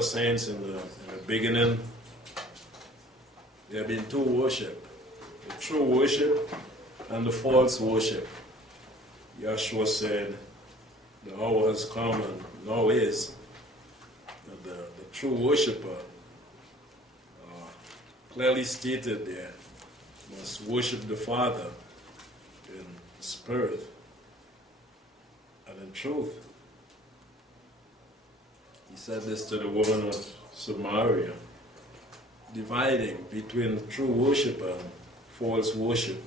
other saints in the beginning, there have been two worship, the true worship and the false worship. Yeshua said, the hour has come and now is that the true worshiper, clearly stated there, must worship the Father in spirit and in truth. He said this to the woman of Samaria, dividing between true worship and false worship.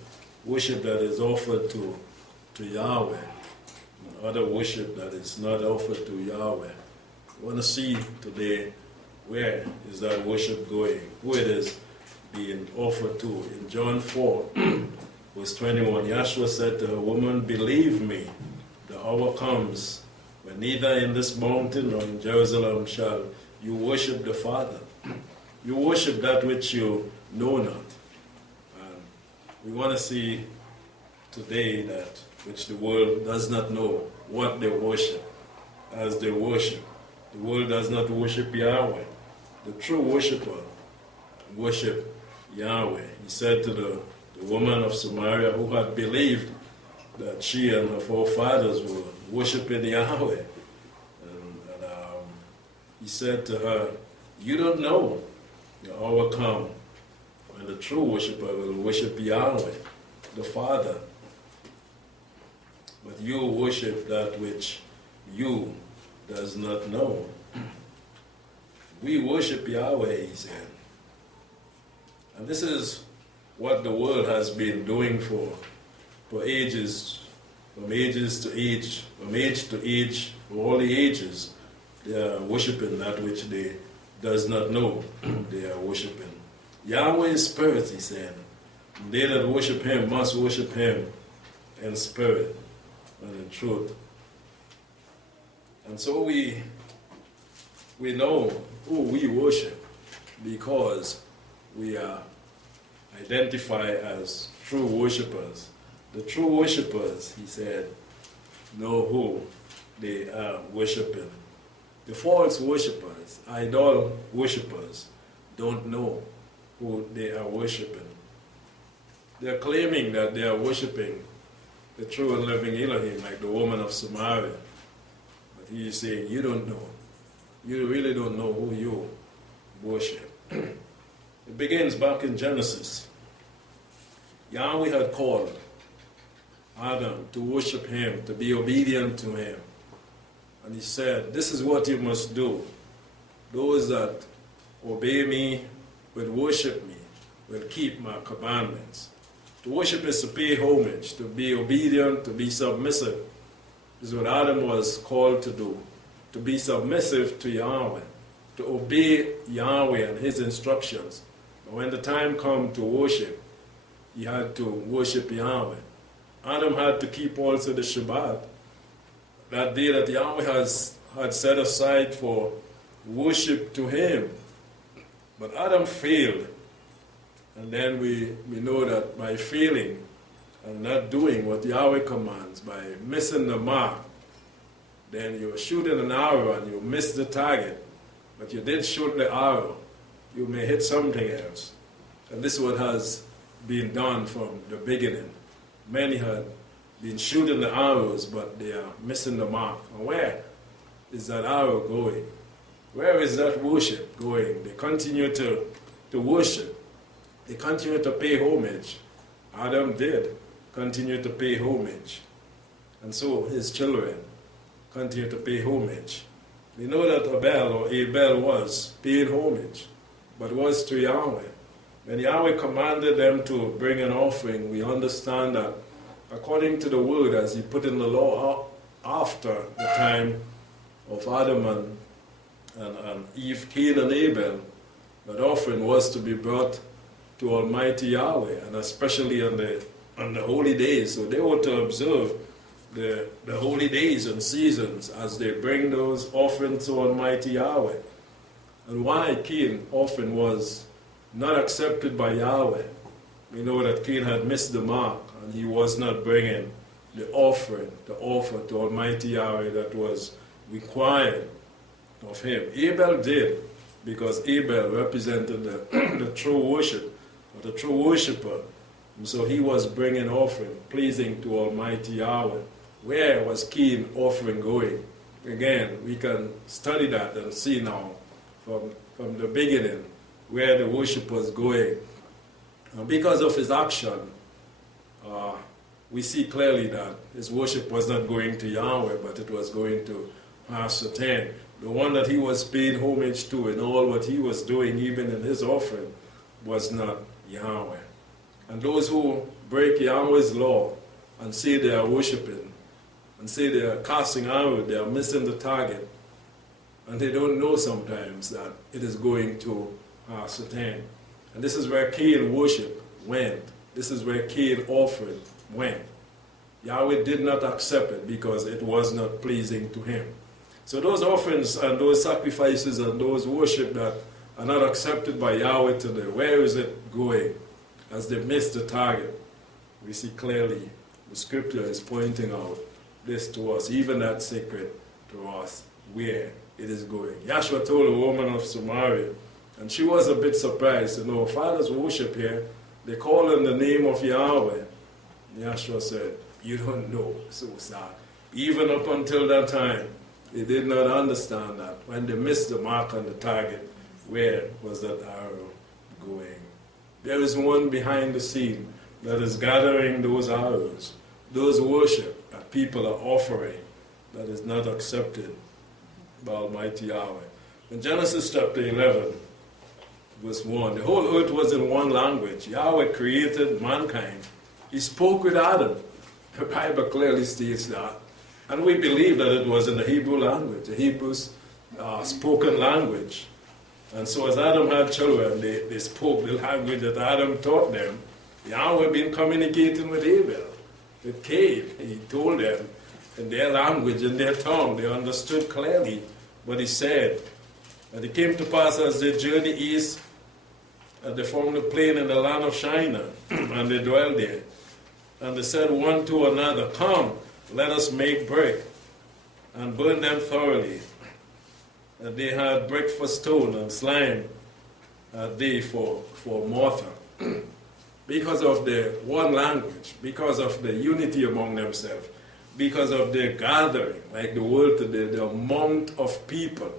Worship that is offered to Yahweh, and other worship that is not offered to Yahweh. We want to see today, where is that worship going? Who it is being offered to. In John 4, verse 21, Yeshua said to her, "Woman, believe me, the hour comes when neither in this mountain nor in Jerusalem shall you worship the Father. You worship that which you know not." And we want to see today that which the world does not know what they worship as they worship. The world does not worship Yahweh. The true worshiper worship Yahweh. He said to the woman of Samaria who had believed that she and her forefathers were worshiping Yahweh. And he said to her, "You don't know the hour come when the true worshiper will worship Yahweh, the Father. But you worship that which you does not know." We worship Yahweh, he said. And this is what the world has been doing for ages, from ages to age, from age to age, for all the ages. They are worshiping that which they does not know they are worshiping. Yahweh is spirit, he said. And they that worship him must worship him in spirit and in truth. And so we know who we worship because we are identified as true worshipers. The true worshipers, he said, know who they are worshiping. The false worshipers, idol worshipers, don't know who they are worshiping. They're claiming that they are worshiping the true and living Elohim, like the woman of Samaria. But he is saying, you don't know. You really don't know who you worship. It begins back in Genesis. Yahweh had called Adam to worship him, to be obedient to him. And he said, this is what you must do. Those that obey me will worship me, will keep my commandments. To worship is to pay homage, to be obedient, to be submissive. This is what Adam was called to do, to be submissive to Yahweh, to obey Yahweh and his instructions. But when the time came to worship, he had to worship Yahweh. Adam had to keep also the Shabbat, that day that Yahweh had set aside for worship to him. But Adam failed. And then we know that by failing and not doing what Yahweh commands, by missing the mark, then you're shooting an arrow and you miss the target, but you did shoot the arrow, you may hit something else. And this is what has been done from the beginning. Many had been shooting the arrows, but they are missing the mark. And where is that arrow going? Where is that worship going? They continue to worship. They continue to pay homage. Adam did continue to pay homage. And so his children continue to pay homage. We know that Abel was paying homage, but was to Yahweh. When Yahweh commanded them to bring an offering, we understand that according to the word as he put in the law after the time of Adam and Eve, Cain and Abel, that offering was to be brought to Almighty Yahweh, and especially on the holy days. So they were to observe the holy days and seasons as they bring those offerings to Almighty Yahweh. And why Cain offering was not accepted by Yahweh? We know that Cain had missed the mark, and he was not bringing the offering, the offer to Almighty Yahweh that was required. of him. Abel did, because Abel represented the true worship, or the true worshiper. And so he was bringing offering, pleasing to Almighty Yahweh. Where was Cain's offering going? Again, we can study that and see now from the beginning where the worship was going. And because of his action, we see clearly that his worship was not going to Yahweh, but it was going to Satan, the one that he was paying homage to, and all what he was doing, even in his offering, was not Yahweh. And those who break Yahweh's law and say they are worshiping, and say they are casting out, they are missing the target, and they don't know sometimes that it is going to Satan. And this is where Cain worship went. This is where Cain offering went. Yahweh did not accept it because it was not pleasing to him. So those offerings and those sacrifices and those worship that are not accepted by Yahweh today, where is it going? As they miss the target, we see clearly the scripture is pointing out this to us, even that secret to us, where it is going. Yahshua told a woman of Samaria, and she was a bit surprised to know, Father's worship here, they call on the name of Yahweh. Yahshua said, you don't know, so sad. Even up until that time, they did not understand that when they missed the mark on the target, where was that arrow going? There is one behind the scene that is gathering those arrows, those worship that people are offering that is not accepted by Almighty Yahweh. In Genesis chapter 11, verse 1, the whole earth was in one language. Yahweh created mankind. He spoke with Adam. The Bible clearly states that. And we believe that it was in the Hebrew language, the Hebrews spoken language. And so as Adam had children, they spoke the language that Adam taught them. Yahweh been communicating with Abel, with Cain. He told them in their language, in their tongue. They understood clearly what he said. And it came to pass as they journeyed east, and they formed a plain in the land of Shinar, and they dwelled there. And they said one to another, come, let us make brick, and burn them thoroughly. And they had brick for stone, and slime they for mortar. Because of the one language, because of the unity among themselves, because of their gathering, like the world today, the amount of people,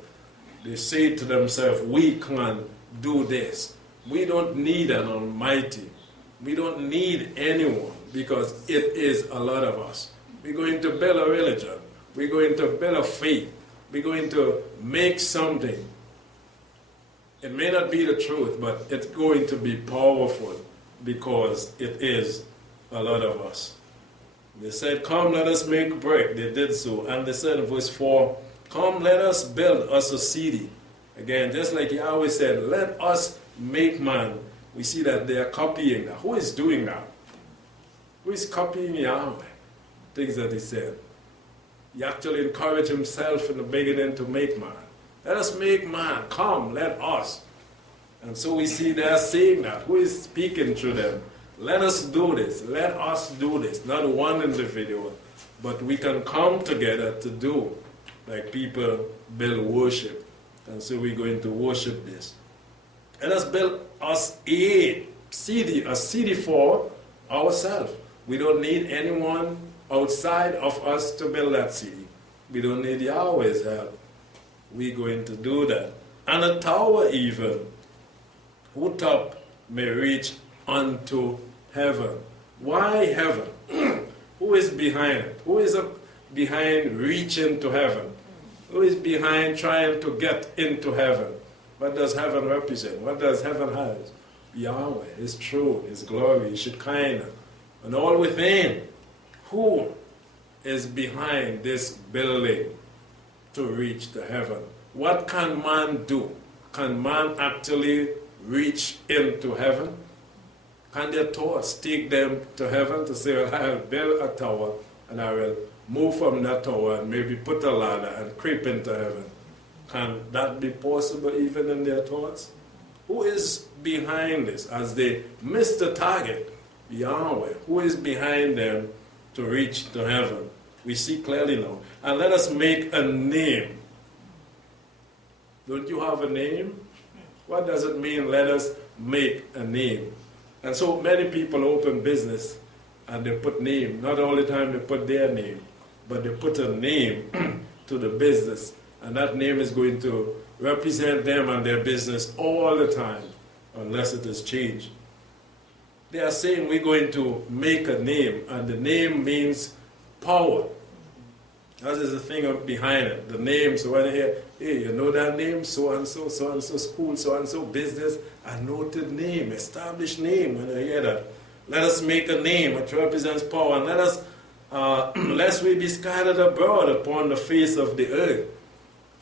they say to themselves, we can do this. We don't need an almighty. We don't need anyone, because it is a lot of us. We're going to build a religion. We're going to build a faith. We're going to make something. It may not be the truth, but it's going to be powerful because it is a lot of us. They said, come, let us make brick. They did so. And they said in verse 4, come, let us build us a city. Again, just like Yahweh said, let us make man. We see that they are copying that. Who is doing that? Who is copying Yahweh? Things that he said. He actually encouraged himself in the beginning to make man. Let us make man. Come, let us. And so we see they are saying that. Who is speaking through them? Let us do this. Let us do this. Not one individual, but we can come together to do like people build worship. And so we're going to worship this. Let us build us a city for ourselves. We don't need anyone outside of us to build that city. We don't need Yahweh's help. We're going to do that. And a tower even, whose top may reach unto heaven. Why heaven? Who is behind it? Who is behind reaching to heaven? Who is behind trying to get into heaven? What does heaven represent? What does heaven have? Yahweh, His truth, His glory, His Shekinah, and all within. Who is behind this building to reach to heaven? What can man do? Can man actually reach into heaven? Can their thoughts take them to heaven to say, well, I'll build a tower and I will move from that tower and maybe put a ladder and creep into heaven? Can that be possible even in their thoughts? Who is behind this as they miss the target? Yahweh. Who is behind them to reach to heaven? We see clearly now. And let us make a name Don't you have a name? What does it mean, let us make a name? And so many people open business and they put name. Not all the time they put their name, but they put a name to the business. And that name is going to represent them and their business all the time, unless it is changed. They are saying we're going to make a name, and the name means power. That is the thing behind it, the name. So when I hear, hey, you know that name, so-and-so school, so-and-so business, a noted name, established name. When I hear that, let us make a name which represents power, and let us, lest we be scattered abroad upon the face of the earth.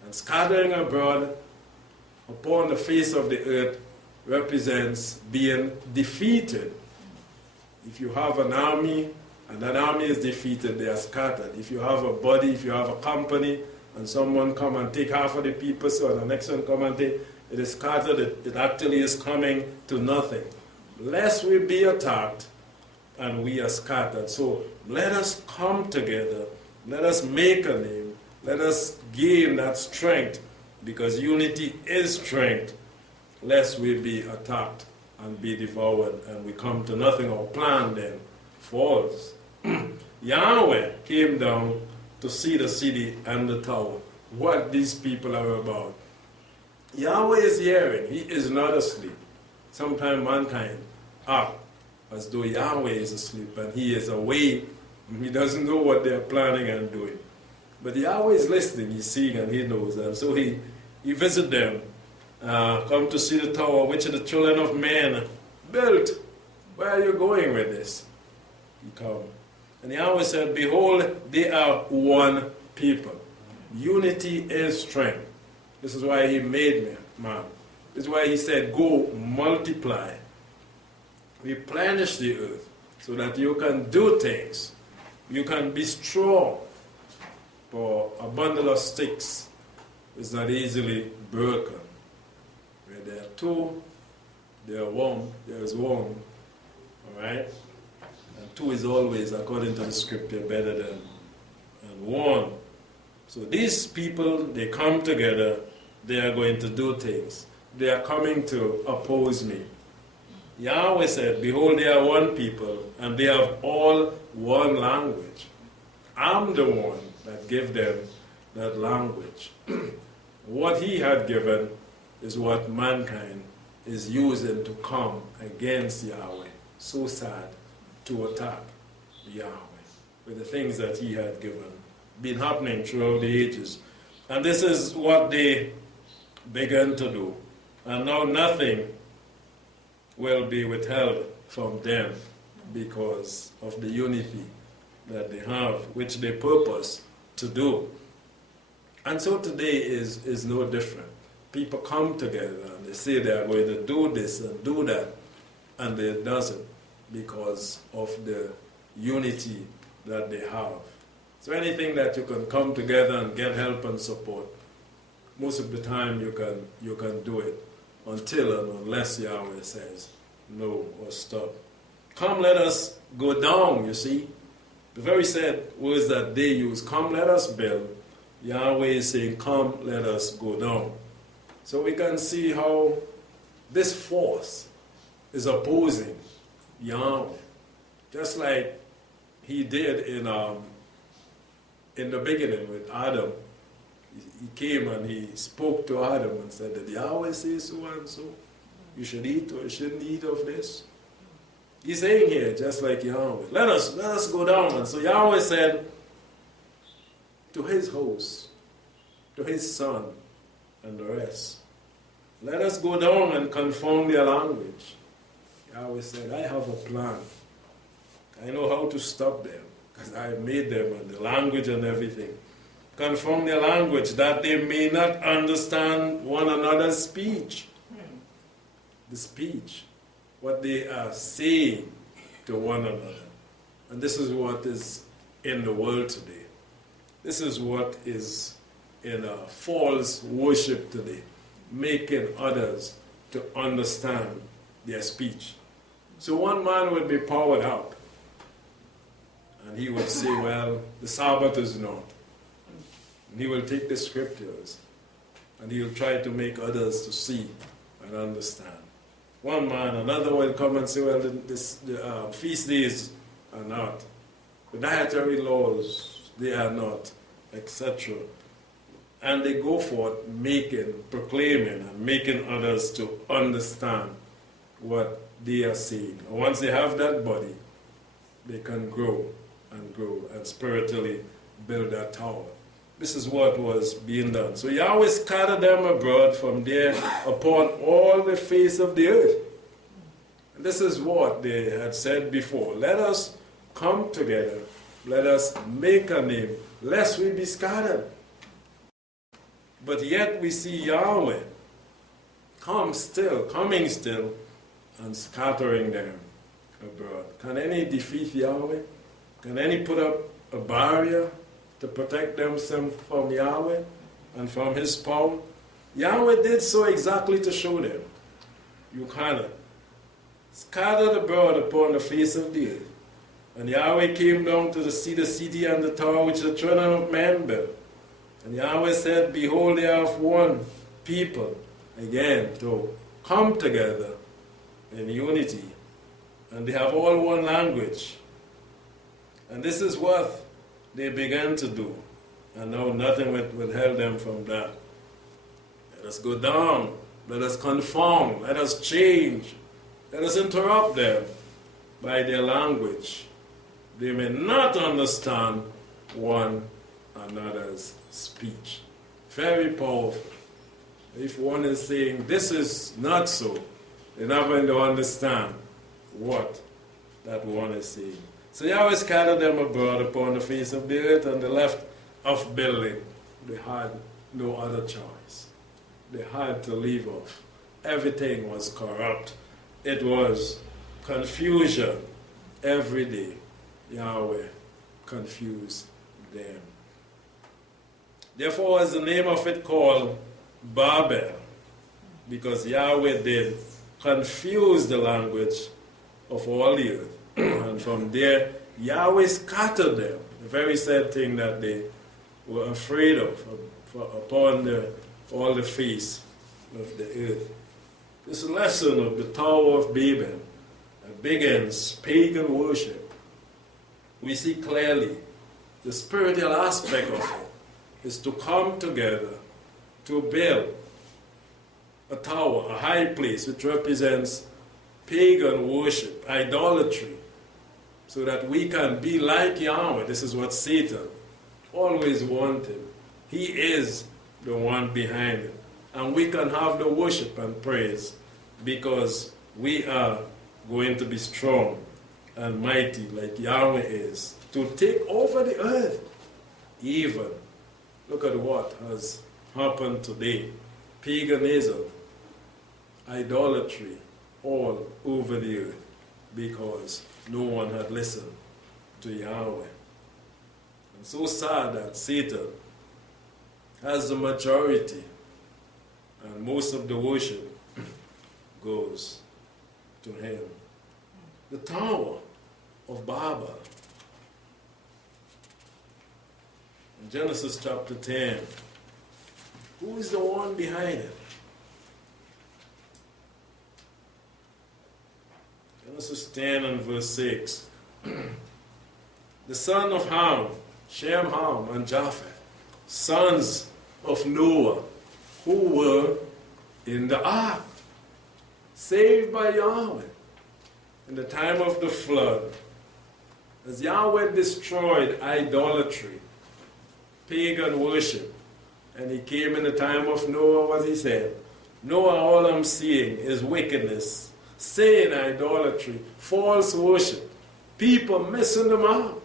And scattering abroad upon the face of the earth represents being defeated. If you have an army, and that army is defeated, they are scattered. If you have a body, if you have a company, and someone come and take half of the people, so the next one come and take, it is scattered, it actually is coming to nothing. Lest we be attacked, and we are scattered. So let us come together, let us make a name, let us gain that strength, because unity is strength, lest we be attacked and be devoured, and we come to nothing, our plan then falls. Yahweh came down to see the city and the tower, what these people are about. Yahweh is hearing, he is not asleep. Sometimes mankind act as though Yahweh is asleep and he is awake, and he doesn't know what they are planning and doing. But Yahweh is listening, he's seeing, and he knows. And so he visited them, come to see the tower, which the children of men built. Where are you going with this? He come. And Yahweh said, behold, they are one people. Unity is strength. This is why he made man. This is why he said, go multiply. Replenish the earth so that you can do things. You can be strong. For a bundle of sticks is not easily broken. Where there are two, there is one. All right? And two is always, according to the scripture, better than one. So these people, they come together, they are going to do things. They are coming to oppose me. Yahweh said, behold, they are one people, and they have all one language. I'm the one that gave them that language. What he had given is what mankind is using to come against Yahweh. So sad to attack Yahweh with the things that he had given. Been happening throughout the ages. And this is what they began to do. And now nothing will be withheld from them because of the unity that they have, which they purpose to do. And so today is no different. People come together and they say they are going to do this and do that, and they doesn't because of the unity that they have. So anything that you can come together and get help and support, most of the time you can do it until and unless Yahweh says no or stop. Come, let us go down, you see. The very said words that they use, come, let us build. Yahweh is saying, come, let us go down. So we can see how this force is opposing Yahweh. Just like he did in the beginning with Adam. He came and he spoke to Adam and said, did Yahweh say so and so? You should eat or you shouldn't eat of this? He's saying here, just like Yahweh, let us go down. And so Yahweh said to his host, to his son, and the rest, let us go down and confound their language. Yahweh said, I have a plan. I know how to stop them, because I made them and the language and everything. Confound their language, that they may not understand one another's speech. The speech. What they are saying to one another. And this is what is in the world today. This is what is in a false worship today, making others to understand their speech. So one man would be powered up, and he would say, well, the Sabbath is not. And he will take the scriptures, and he'll try to make others to see and understand. One man, another will come and say, well, the feast days are not. The dietary laws, they are not, etc. And they go forth proclaiming and making others to understand what they are saying. And once they have that body, they can grow and spiritually build that tower. This is what was being done. So Yahweh scattered them abroad from there upon all the face of the earth. And this is what they had said before. Let us come together. Let us make a name, lest we be scattered. But yet we see Yahweh coming still, and scattering them abroad. Can any defeat Yahweh? Can any put up a barrier to protect themselves from Yahweh and from his power? Yahweh did so exactly to show them. You cannot. Scattered abroad upon the face of the earth. And Yahweh came down to see the city and the tower which the children of men built. And Yahweh said, behold, they are of one people, again, to come together in unity. And they have all one language. And this is what they began to do. And now nothing withheld them from that. Let us go down. Let us conform. Let us change. Let us interrupt them by their language. They may not understand one another's speech. Very powerful. If one is saying, this is not so, they're not going to understand what that one is saying. So Yahweh scattered them abroad upon the face of the earth, and they left off building. They had no other choice. They had to leave off. Everything was corrupt. It was confusion every day. Yahweh confused them. Therefore was the name of it called Babel, because Yahweh did confuse the language of all the earth. And from there, Yahweh scattered them. The very sad thing that they were afraid of upon all the face of the earth. This lesson of the Tower of Babel begins pagan worship. We see clearly the spiritual aspect of it is to come together to build a tower, a high place, which represents pagan worship, idolatry, so that we can be like Yahweh. This is what Satan always wanted. He is the one behind it. And we can have the worship and praise because we are going to be strong and mighty like Yahweh is to take over the earth. Even, look at what has happened today. Paganism, idolatry, all over the earth because no one had listened to Yahweh. And so sad that Satan has the majority and most of the worship goes to him. The Tower of Babel. In Genesis chapter 10, who is the one behind it? Genesis 10 and verse 6. The son of Ham, Shem, Ham, and Japheth, sons of Noah, who were in the ark, saved by Yahweh in the time of the flood. As Yahweh destroyed idolatry, pagan worship, and he came in the time of Noah, what he said, Noah, all I'm seeing is wickedness, sin, idolatry, false worship, people messing them up,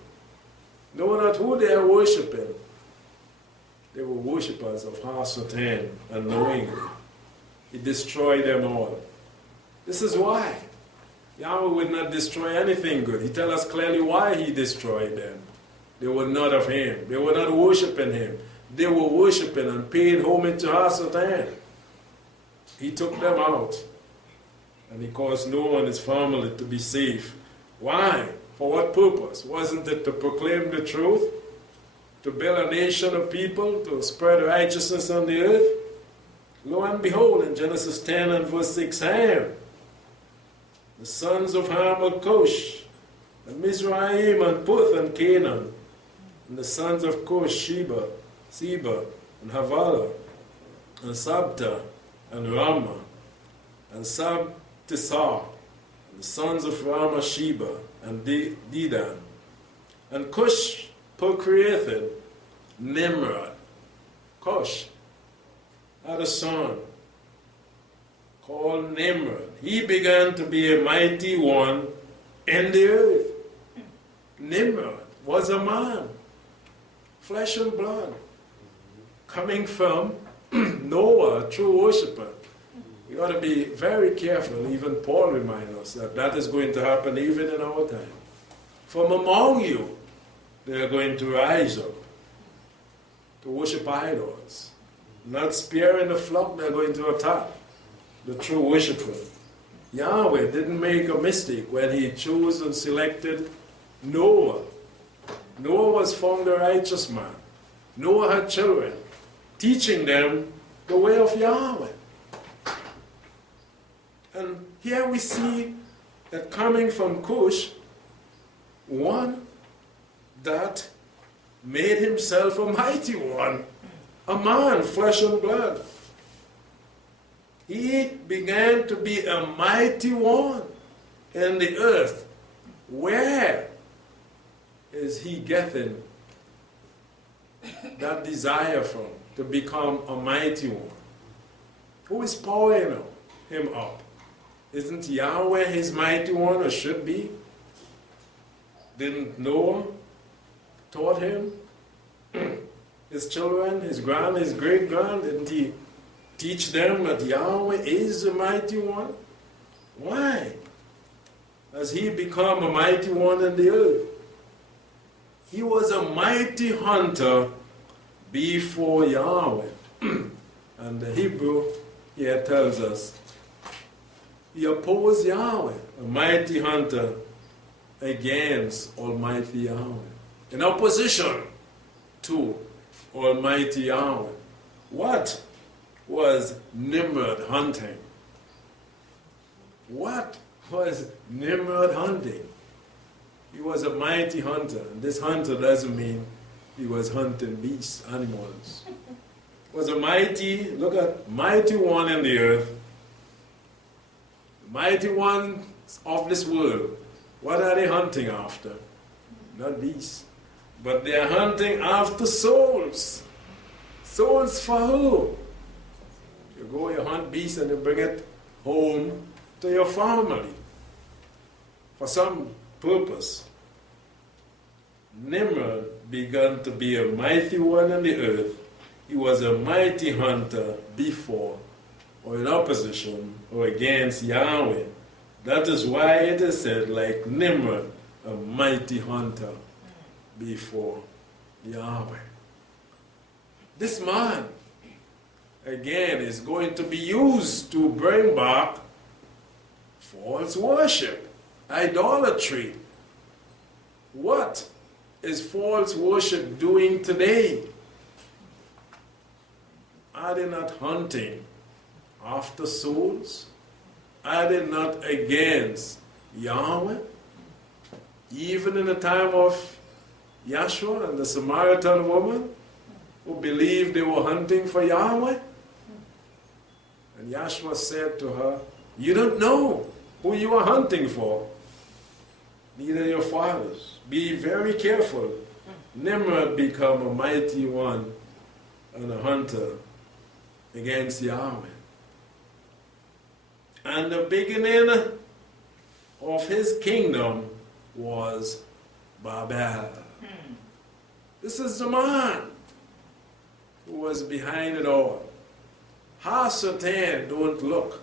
knowing not who they are worshiping. They were worshippers of Hasatan unknowingly. He destroyed them all. This is why Yahweh would not destroy anything good. He tells us clearly why he destroyed them. They were not of him. They were not worshiping him. They were worshiping and paying homage to Hasatan. He took them out. And he caused Noah and his family to be safe. Why? For what purpose? Wasn't it to proclaim the truth? To build a nation of people? To spread righteousness on the earth? Lo and behold, in Genesis 10 and verse 6, Ham, the sons of Ham are Cush, and Mizraim, and Puth, and Canaan, and the sons of Cush, Sheba, and Havilah, and Sabta, and Ramah, and Sabtisar, and the sons of Ramah, Sheba, and Dedan. And Cush procreated Nimrod. Cush had a son called Nimrod. He began to be a mighty one in the earth. Nimrod was a man, flesh and blood, coming from Noah, a true worshiper. You ought to be very careful. Even Paul reminds us that that is going to happen even in our time. From among you, they are going to rise up to worship idols. Not sparing the flock, they're going to attack the true worshiper. Yahweh didn't make a mistake when he chose and selected Noah. Noah was found a righteous man. Noah had children, teaching them the way of Yahweh. And here we see that coming from Cush, one that made himself a mighty one, a man, flesh and blood. He began to be a mighty one in the earth. Where is he getting that desire from, to become a mighty one? Who is powering him up? Isn't Yahweh his mighty one, or should be? Didn't Noah taught him? His children, his great-grand, didn't he teach them that Yahweh is the mighty one? Why has he become a mighty one in the earth? He was a mighty hunter before Yahweh. And the Hebrew here tells us he opposed Yahweh, a mighty hunter against Almighty Yahweh, in opposition to Almighty Yahweh. What was Nimrod hunting? What was Nimrod hunting? He was a mighty hunter. And this hunter doesn't mean he was hunting beasts, animals. He was a mighty, look at, mighty one in the earth. The mighty ones of this world. What are they hunting after? Not beasts. But they are hunting after souls. Souls for who? You go, you hunt beasts and you bring it home to your family for some purpose. Nimrod began to be a mighty one on the earth. He was a mighty hunter before, or in opposition, or against Yahweh. That is why it is said, like Nimrod, a mighty hunter before Yahweh. This man, again, is going to be used to bring back false worship, idolatry. What is false worship doing today? Are they not hunting after souls? Are they not against Yahweh? Even in the time of Yahshua and the Samaritan woman who believed they were hunting for Yahweh? And Yahshua said to her, you don't know who you are hunting for, neither your fathers. Be very careful. Nimrod become a mighty one and a hunter against Yahweh. And the beginning of his kingdom was Babel. This is the man who was behind it all. Satan don't look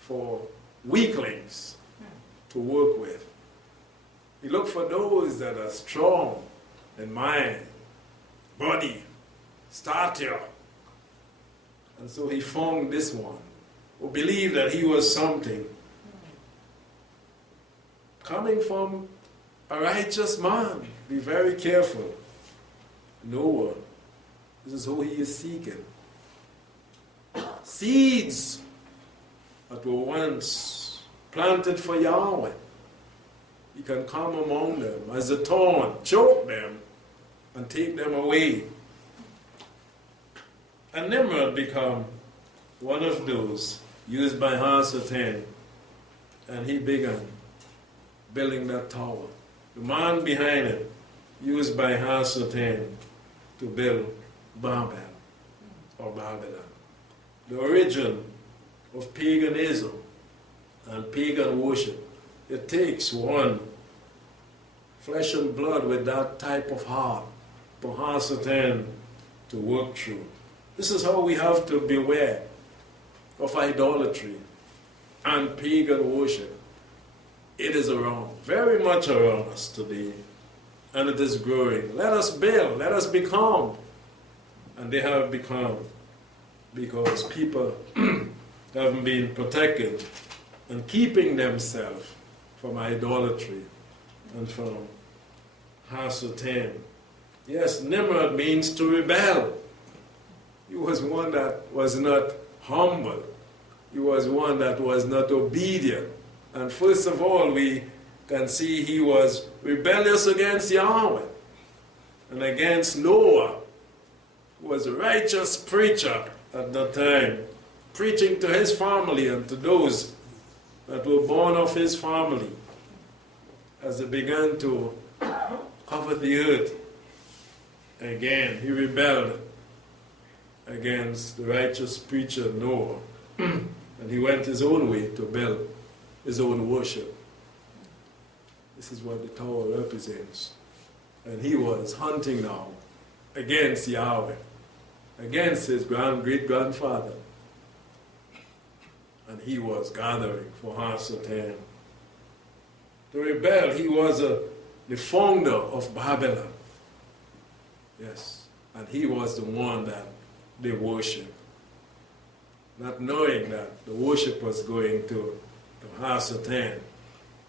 for weaklings to work with. He look for those that are strong in mind, body, stature. And so he found this one who believed that he was something. Coming from a righteous man. Be very careful. Noah, this is who he is seeking. seeds that were once planted for Yahweh. He can come among them as a thorn, choke them, and take them away. And Nimrod become one of those used by Hasatan, and he began building that tower. The man behind it, used by Hasatan to build Babel or Babylon. The origin of paganism and pagan worship. It takes one flesh and blood with that type of heart for Hasatan to work through. This is how we have to beware of idolatry and pagan worship. It is around, very much around us today, and it is growing. Let us build, let us become. And they have become, because people haven't been protected and keeping themselves from idolatry and from Hasatan. Yes, Nimrod means to rebel. He was one that was not humble. He was one that was not obedient. And first of all, we can see he was rebellious against Yahweh and against Noah, who was a righteous preacher at that time, preaching to his family and to those that were born of his family as they began to cover the earth. Again, he rebelled against the righteous preacher Noah, and he went his own way to build his own worship. This is what the tower represents. And he was hunting now against Yahweh, against his great-grandfather. And he was gathering for Hasatan. To rebel, he was the founder of Babylon. Yes, and he was the one that they worshiped, not knowing that the worship was going to Hasatan,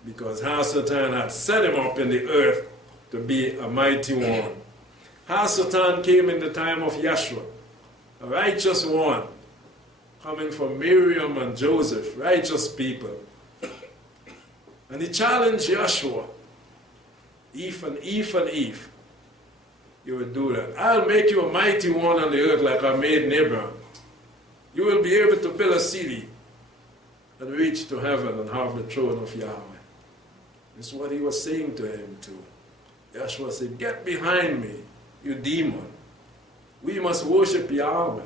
because Hasatan had set him up in the earth to be a mighty one. Hasatan came in the time of Yeshua, a righteous one, coming from Miriam and Joseph, righteous people. And he challenged Yeshua, if you will do that, I'll make you a mighty one on the earth like I made Abraham. You will be able to build a city and reach to heaven and have the throne of Yahweh. This is what he was saying to him too. Yeshua said, get behind me, you demon. We must worship Yahweh.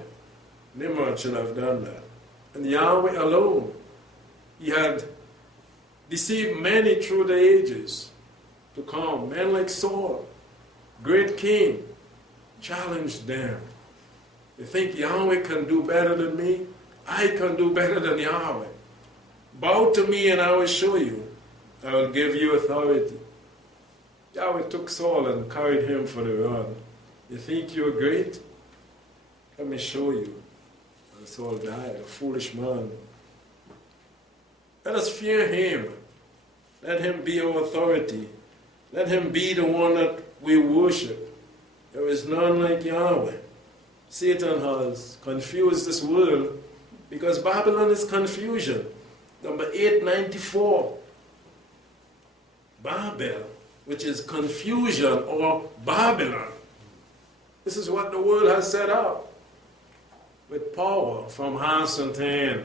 Nimrod should have done that. And Yahweh alone. He had deceived many through the ages to come. Men like Saul, great king, challenged them. You think Yahweh can do better than me? I can do better than Yahweh. Bow to me and I will show you. I will give you authority. Yahweh took Saul and carried him for the run. You think you're great? Let me show you. And Saul died, a foolish man. Let us fear him. Let him be our authority. Let him be the one that we worship. There is none like Yahweh. Satan has confused this world because Babylon is confusion. Number 894. Babel, which is confusion or Babylon. This is what the world has set up with power from Hasatan.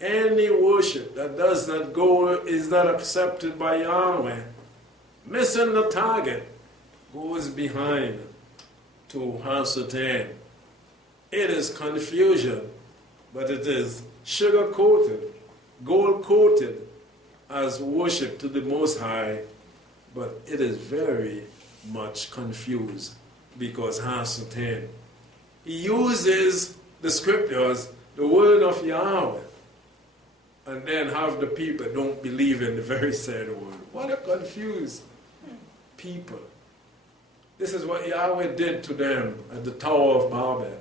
Any worship that does not go is not accepted by Yahweh. Missing the target goes behind to Hasatan. It is confusion, but it is sugar-coated, gold-coated as worship to the Most High, but it is very much confused because Hasatan, he uses the scriptures, the word of Yahweh, and then have the people don't believe in the very said word. What a confused people. This is what Yahweh did to them at the Tower of Babel.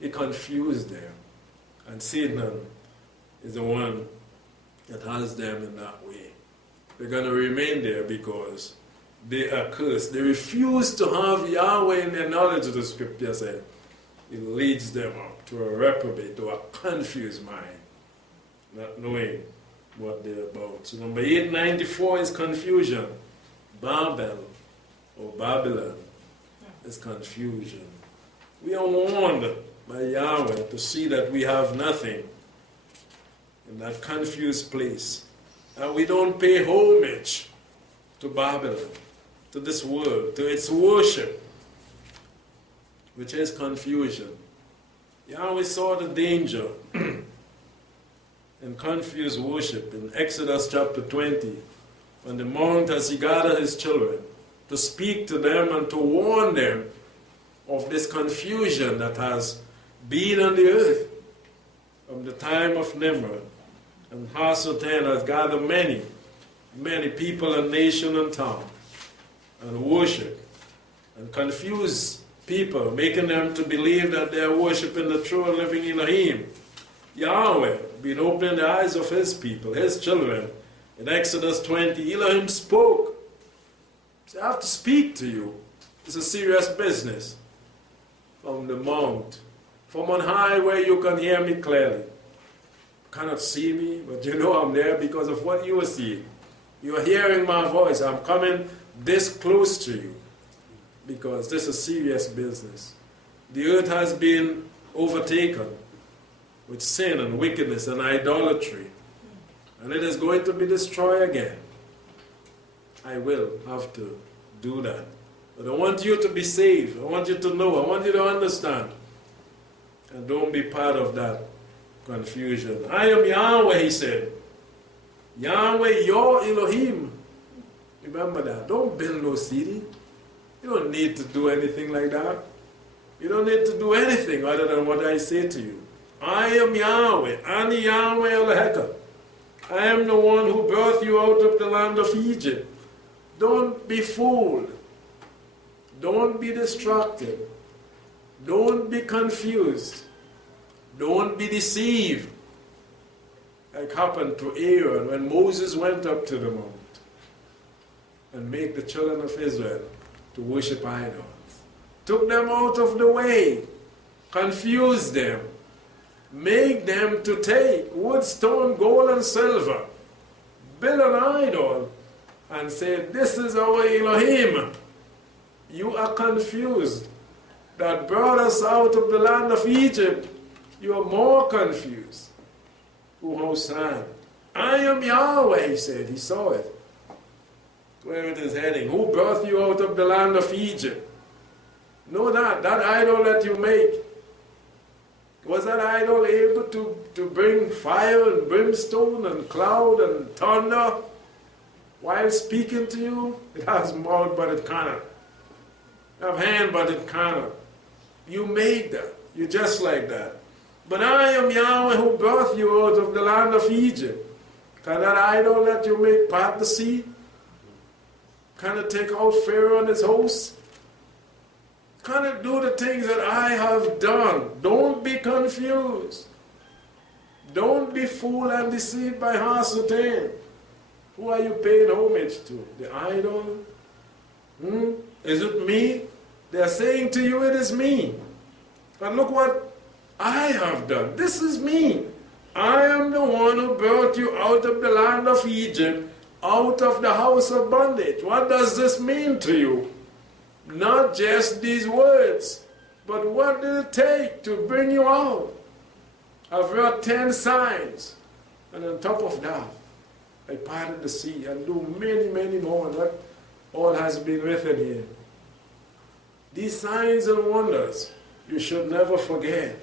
He confused them. And Satan is the one that has them in that way. They're going to remain there because they are cursed. They refuse to have Yahweh in their knowledge, the scripture said. it leads them up to a reprobate, to a confused mind, not knowing what they're about. So number 894 is confusion. Babel, or Babylon, is confusion. We are warned by Yahweh to see that we have nothing in that confused place. And we don't pay homage to Babylon, to this world, to its worship, which is confusion. Yahweh saw the danger in confused worship in Exodus chapter 20, on the mount as he gathered his children, to speak to them and to warn them of this confusion that has been on the earth from the time of Nimrod. And Hasatan has gathered many, many people and nation and town, and worship, and confuse people, making them to believe that they are worshiping the true and living Elohim. Yahweh been opening the eyes of his people, his children. In Exodus 20, Elohim spoke. He said, I have to speak to you. It's a serious business. From the mount, from on high where you can hear me clearly. You cannot see me, but you know I'm there because of what you are seeing. You are hearing my voice. I'm coming this close to you because this is serious business. The earth has been overtaken with sin and wickedness and idolatry, and it is going to be destroyed again. I will have to do that. But I want you to be saved. I want you to know. I want you to understand. And don't be part of that confusion. I am Yahweh, he said. Yahweh, your Elohim. Remember that. Don't build no city. You don't need to do anything like that. You don't need to do anything other than what I say to you. I am Yahweh. Ani Yahweh Eloheka. I am the one who birthed you out of the land of Egypt. Don't be fooled. Don't be distracted. Don't be confused. Don't be deceived. Like happened to Aaron when Moses went up to the mount and made the children of Israel to worship idols. Took them out of the way. Confused them. Make them to take wood, stone, gold, and silver. Build an idol and say, this is our Elohim. You are confused. That brought us out of the land of Egypt. You are more confused. Hosan. I am Yahweh, he said. He saw it. Where it is heading. Who brought you out of the land of Egypt? Know that idol that you make, was that idol able to bring fire and brimstone and cloud and thunder while speaking to you? It has mouth, but it cannot. Have hand, but it cannot. You made that. You're just like that. But I am Yahweh who brought you out of the land of Egypt. Can that idol that you make part the sea? Can it take out Pharaoh and his hosts? Can it do the things that I have done? Don't be confused. Don't be fooled and deceived by Hasatan. Who are you paying homage to? The idol? Is it me? They are saying to you, it is me. And look what I have done. This is me. I am the one who brought you out of the land of Egypt, out of the house of bondage. What does this mean to you? Not just these words, but what did it take to bring you out? I've wrote 10 signs, and on top of that, I parted the sea and do many, many more. That all has been written here. These signs and wonders you should never forget.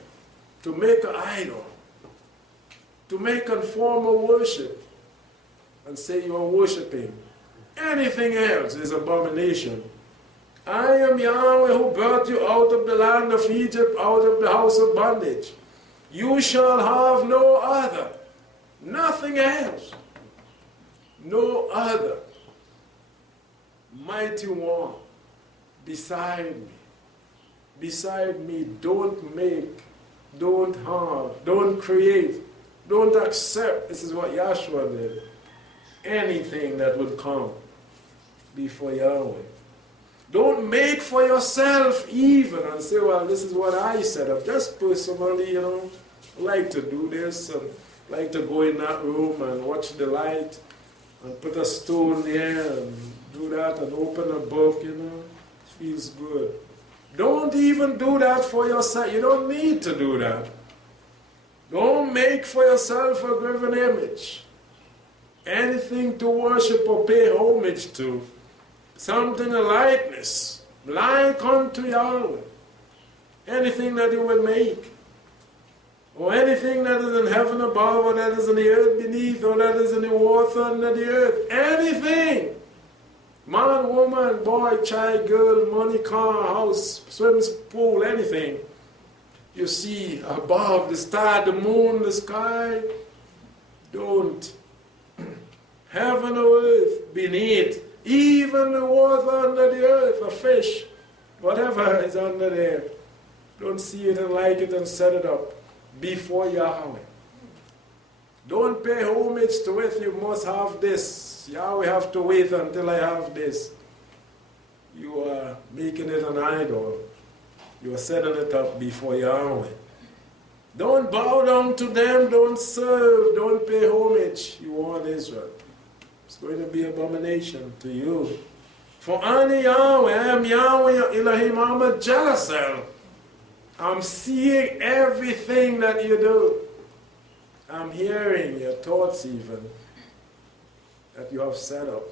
To make an idol, to make a form of worship, and say you are worshiping. Anything else is abomination. I am Yahweh who brought you out of the land of Egypt, out of the house of bondage. You shall have no other, nothing else, no other mighty one beside me. Don't make, don't have, don't create, don't accept. This is what Yahshua did. Anything that would come before Yahweh. Don't make for yourself even and say, well, this is what I set up. Just personally, I like to do this and like to go in that room and watch the light and put a stone there and do that and open a book, It feels good. Don't even do that for yourself. You don't need to do that. Don't make for yourself a graven image. Anything to worship or pay homage to. Something a likeness, like unto Yahweh. Anything that you will make. Or anything that is in heaven above, or that is in the earth beneath, or that is in the water under the earth. Anything. Man, woman, boy, child, girl, money, car, house, swimming pool, anything. You see above the star, the moon, the sky. Don't. Heaven or earth beneath. Even the water under the earth, a fish, whatever is under there. Don't see it and like it and set it up before Yahweh. Don't pay homage to it. You must have this. Yahweh have to wait until I have this. You are making it an idol. You are setting it up before Yahweh. Don't bow down to them. Don't serve. Don't pay homage. You want Israel. It's going to be abomination to you. For Ani Yahweh, I am Yahweh Elohim, I'm a jealous. I'm seeing everything that you do. I'm hearing your thoughts even that you have set up.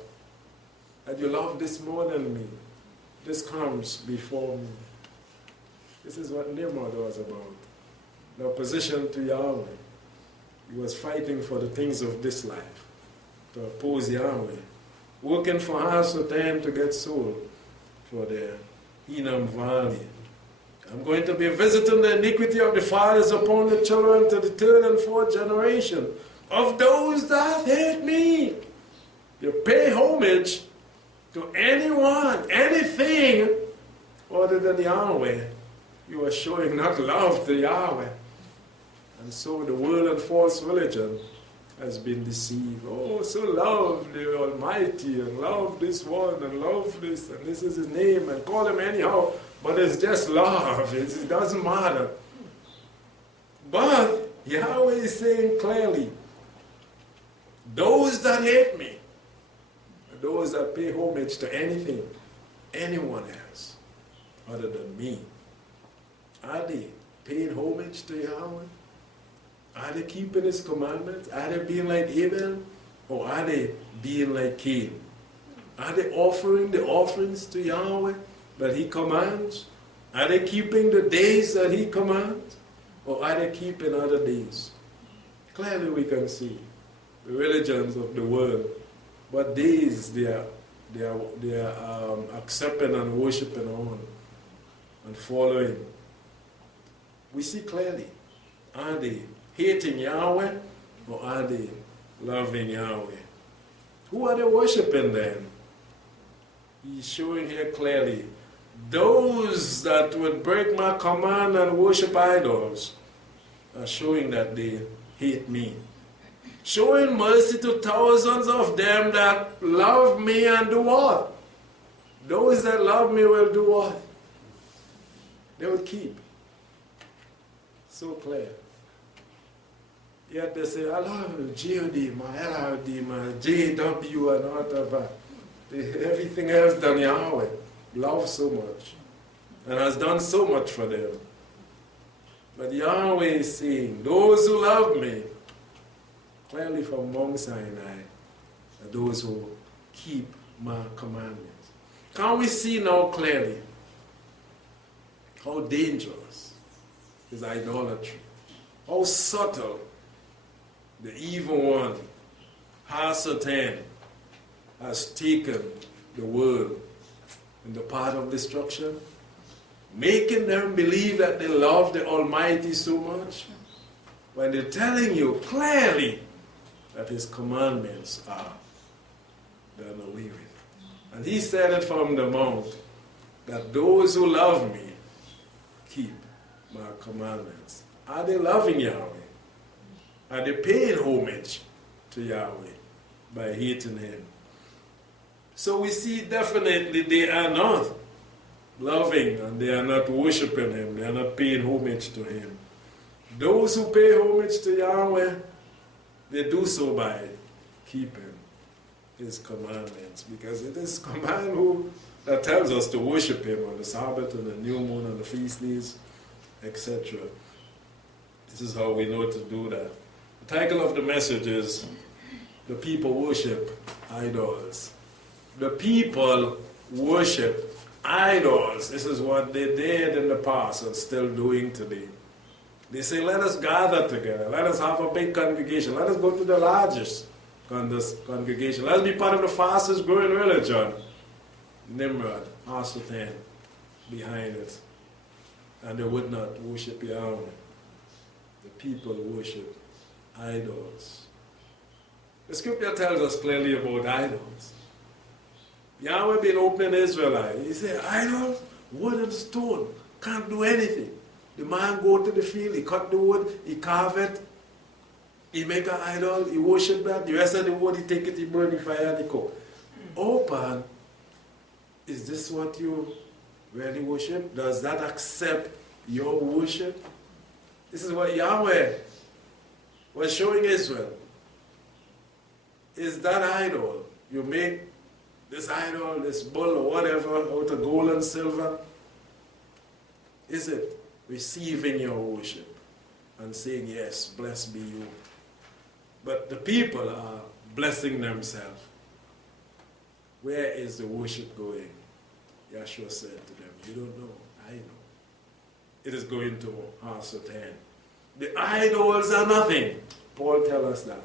That you love this more than me. This comes before me. This is what Nimrod was about. The opposition to Yahweh. He was fighting for the things of this life. To oppose Yahweh, working for Hasatan to get sold for the Hinnom Valley. I'm going to be visiting the iniquity of the fathers upon the children to the third and fourth generation of those that hate me. You pay homage to anyone, anything other than Yahweh. You are showing not love to Yahweh. And so the world and false religion has been deceived. Oh, so love the Almighty and love this one and love this and this is his name and call him anyhow, but it's just love. It doesn't matter. But Yahweh is saying clearly, those that hate me, those that pay homage to anything, anyone else other than me, are they paying homage to Yahweh? Are they keeping his commandments? Are they being like Abel? Or are they being like Cain? Are they offering the offerings to Yahweh that he commands? Are they keeping the days that he commands? Or are they keeping other days? Clearly we can see the religions of the world. What days they are accepting and worshiping on and following. We see clearly. Are they hating Yahweh or are they loving Yahweh? Who are they worshiping then? He's showing here clearly. Those that would break my command and worship idols are showing that they hate me. Showing mercy to thousands of them that love me and do what? Those that love me will do what? They will keep. So clear. Yet they say, I love G-O-D, my L-R-D, my J-W, and whatever. Everything else done Yahweh. Love so much. And has done so much for them. But Yahweh is saying, those who love me, clearly from Mount Sinai, are those who keep my commandments. Can we see now clearly how dangerous is idolatry? How subtle the evil one, Hasatan, has taken the world in the path of destruction, making them believe that they love the Almighty so much, when they're telling you clearly that his commandments are done away with. And he said it from the mount, that those who love me keep my commandments. Are they loving Yahweh? Are they paying homage to Yahweh by hating him? So we see definitely they are not loving and they are not worshiping Him, they are not paying homage to Him. Those who pay homage to Yahweh, they do so by keeping His commandments, because it is command that tells us to worship Him on the Sabbath, on the new moon, on the feast days, etc. This is how we know to do that. The title of the message is The People Worship Idols. The people worship idols. This is what they did in the past and still doing today. They say, let us gather together. Let us have a big congregation. Let us go to the largest congregation. Let us be part of the fastest growing religion. Nimrod, Hasatan, behind it. And they would not worship Yahweh. The people worship idols. The scripture tells us clearly about idols. Yahweh been opening Israelite. He said, idol, wood and stone, can't do anything. The man go to the field, he cut the wood, he carve it, he make an idol, he worship that. The rest of the wood, he take it, he burn the fire, and he cook. Open, is this what you really worship? Does that accept your worship? This is what Yahweh was showing Israel. Is that idol? You make this idol, this bull or whatever, out of gold and silver. Is it receiving your worship and saying, yes, blessed be you? But the people are blessing themselves. Where is the worship going? Yahshua said to them, you don't know, I know. It is going to Hasatan. The idols are nothing. Paul tells us that.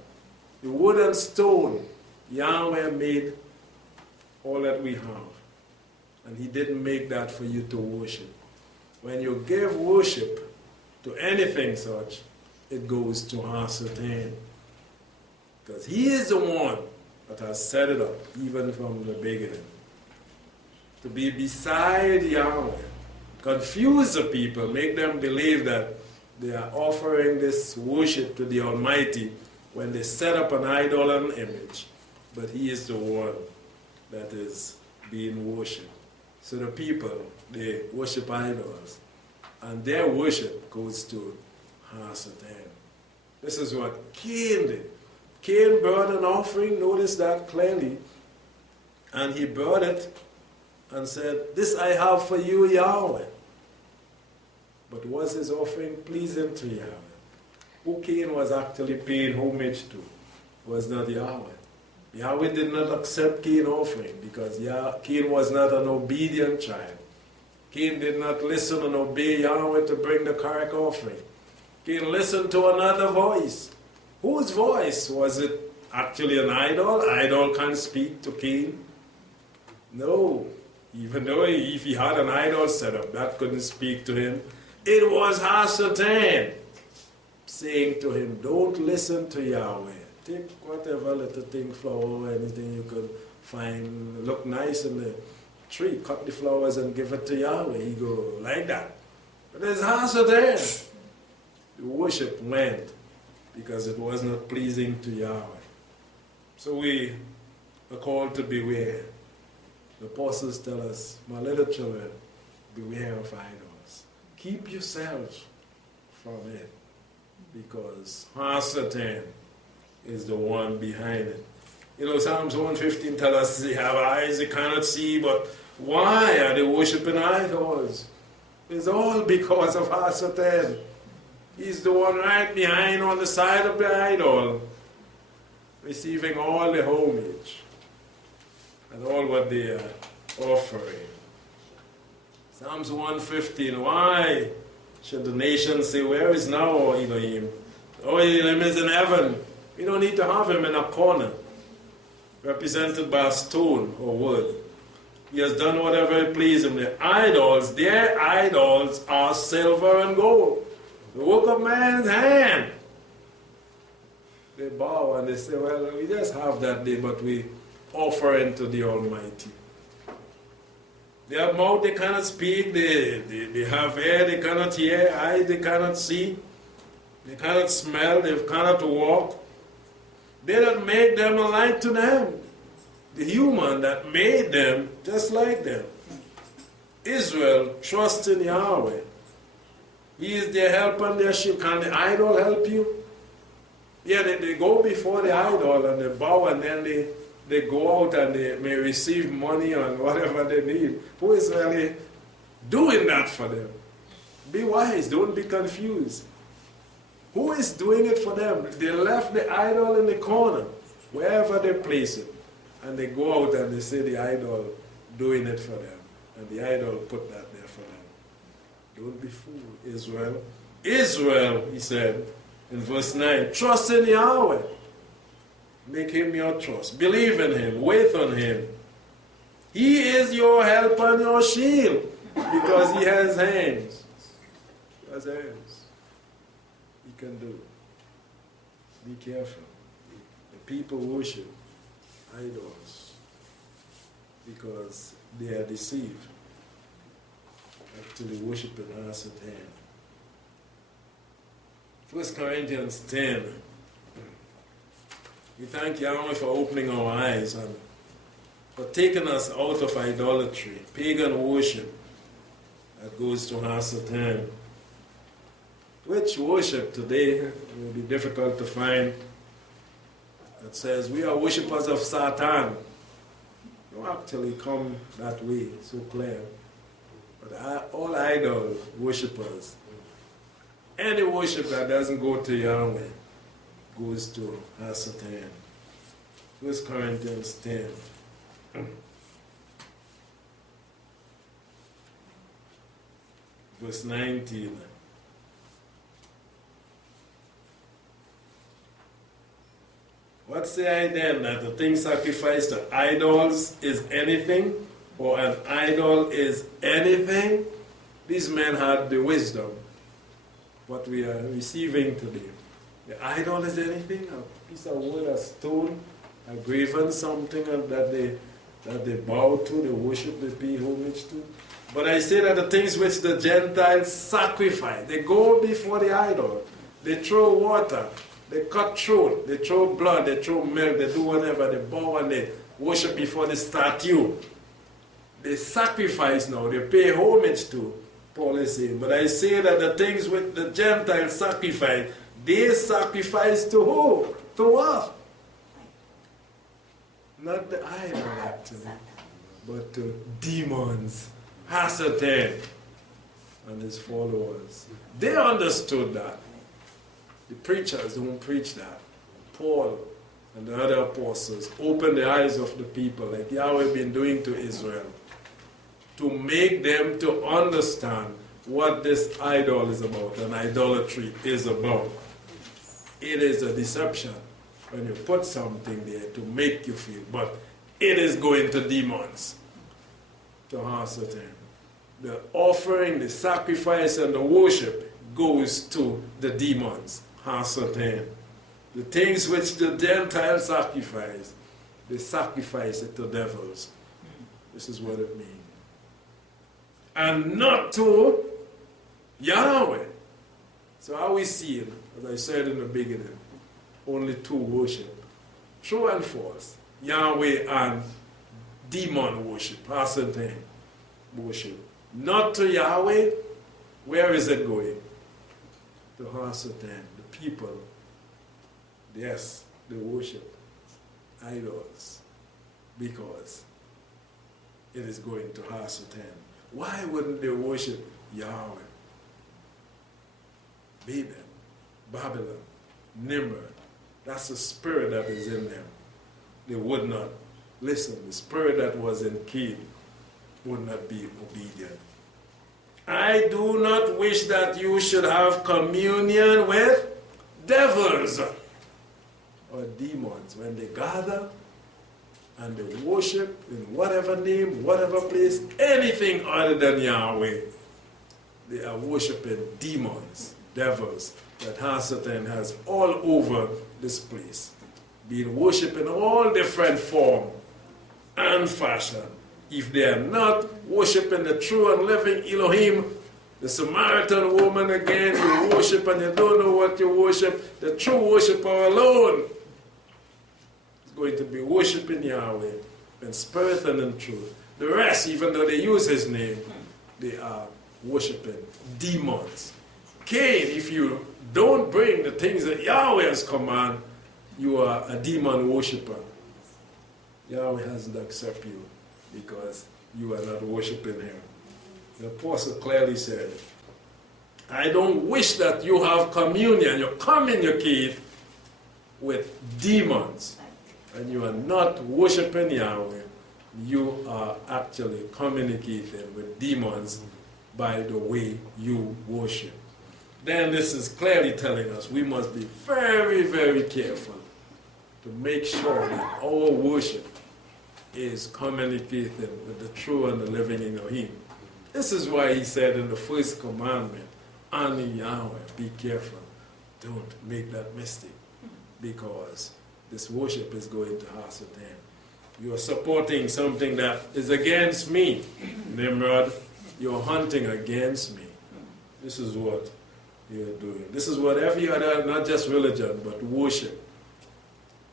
The wood and stone, Yahweh made all that we have. And He didn't make that for you to worship. When you give worship to anything such, it goes to Hasatan. Because He is the one that has set it up, even from the beginning. To be beside Yahweh. Confuse the people, make them believe that they are offering this worship to the Almighty when they set up an idol and image. But He is the one that is being worshipped. So the people, they worship idols. And their worship goes to Hasatan. This is what Cain did. Cain brought an offering, notice that clearly. And he brought it and said, this I have for you, Yahweh. But was his offering pleasing to Yahweh? Who Cain was actually paying homage to was not Yahweh. Yahweh did not accept Cain's offering because Cain was not an obedient child. Cain did not listen and obey Yahweh to bring the correct offering. Cain listened to another voice. Whose voice? Was it actually an idol? Idol can't speak to Cain? No. Even though if he had an idol set up, that couldn't speak to him. It was Hasatan saying to him, don't listen to Yahweh. Take whatever little thing, flower, anything you could find, look nice in the tree, cut the flowers and give it to Yahweh. He go like that. But there's Hasatan. The worship went because it was not pleasing to Yahweh. So we are called to beware. The apostles tell us, my little children, beware of idols. Keep yourselves from it, because Hasatan is the one behind it. You know, Psalms 115 tells us they have eyes they cannot see, but why are they worshiping idols? It's all because of Hasatan. He's the one right behind on the side of the idol, receiving all the homage and all what they are offering. Psalms 115, why should the nations say, where is now Elohim? Oh, Elohim is in heaven. We don't need to have him in a corner, represented by a stone or wood. He has done whatever he pleased him. Their idols are silver and gold, the work of man's hand. They bow and they say, well, we just have that day, but we offer unto the Almighty. They have mouth, they cannot speak. They have ear, they cannot hear. Eyes, they cannot see. They cannot smell. They cannot walk. They that make them alike to them. The human that made them just like them. Israel trusts in Yahweh. He is their help and their shield. Can the idol help you? Yeah, they go before the idol and they bow, and then they go out and they may receive money and whatever they need. Who is really doing that for them? Be wise, don't be confused. Who is doing it for them? They left the idol in the corner, wherever they place it. And they go out and they say the idol doing it for them. And the idol put that there for them. Don't be fooled, Israel. Israel, he said in verse 9, trust in Yahweh. Make him your trust. Believe in him. Wait on him. He is your help and your shield, because he has hands. He has hands. He can do it. Be careful. The people worship idols because they are deceived. Actually worshiping us at hand. 1 Corinthians 10. We thank Yahweh for opening our eyes and for taking us out of idolatry, pagan worship that goes to Hasatan. Which worship today will be difficult to find that says we are worshippers of Satan. Don't actually come that way, so clear. But all idol worshippers, any worship that doesn't go to Yahweh goes to Hasatan. 1 Corinthians 10. Verse 19. What say I then, that a thing sacrificed to idols is anything, or an idol is anything? These men had the wisdom, what we are receiving today. The idol is anything, a piece of wood, a stone, a graven something that they bow to, they worship, they pay homage to. But I say that the things which the Gentiles sacrifice, they go before the idol, they throw water, they cut throat, they throw blood, they throw milk, they do whatever, they bow and they worship before the statue. They sacrifice now, they pay homage to, Paul is saying. But I say that the things which the Gentiles sacrifice, they sacrifice to who? To what? Not the idol, actually, but to demons, Hasatan, and his followers. They understood that. The preachers don't preach that. Paul and the other apostles opened the eyes of the people, like Yahweh been doing to Israel, to make them to understand what this idol is about and idolatry is about. It is a deception when you put something there to make you feel, but it is going to demons, to Hasatan. The offering, the sacrifice, and the worship goes to the demons, Hasatan. The things which the Gentiles sacrifice, they sacrifice it to devils. This is what it means. And not to Yahweh. So how we see it, as I said in the beginning, only two worship. True and false. Yahweh and demon worship, Hasatan worship. Not to Yahweh. Where is it going? To Hasatan, the people. Yes, they worship idols because it is going to Hasatan. Why wouldn't they worship Yahweh? Babylon, Nimrod. That's the spirit that is in them. They would not listen. The spirit that was in Cain would not be obedient. I do not wish that you should have communion with devils or demons. When they gather and they worship in whatever name, whatever place, anything other than Yahweh, they are worshiping demons, devils, that Hasatan has all over this place. Being worshipped in all different form and fashion. If they are not worshiping the true and living Elohim, the Samaritan woman again, you worship and you don't know what you worship, the true worshiper alone is going to be worshiping Yahweh in spirit and in truth. The rest, even though they use his name, they are worshiping demons. Cain, if you don't bring the things that Yahweh has commanded, you are a demon worshiper. Yahweh hasn't accepted you because you are not worshiping him. The apostle clearly said, I don't wish that you have communion, you communicate with demons, and you are not worshiping Yahweh. You are actually communicating with demons by the way you worship. Then this is clearly telling us we must be very, very careful to make sure that our worship is communicating with the true and the living Elohim. This is why he said in the first commandment, honor Yahweh, be careful, don't make that mistake, because this worship is going to Hasatan. You are supporting something that is against me, Nimrod. You're hunting against me. This is what you're doing. This is what every other, not just religion, but worship,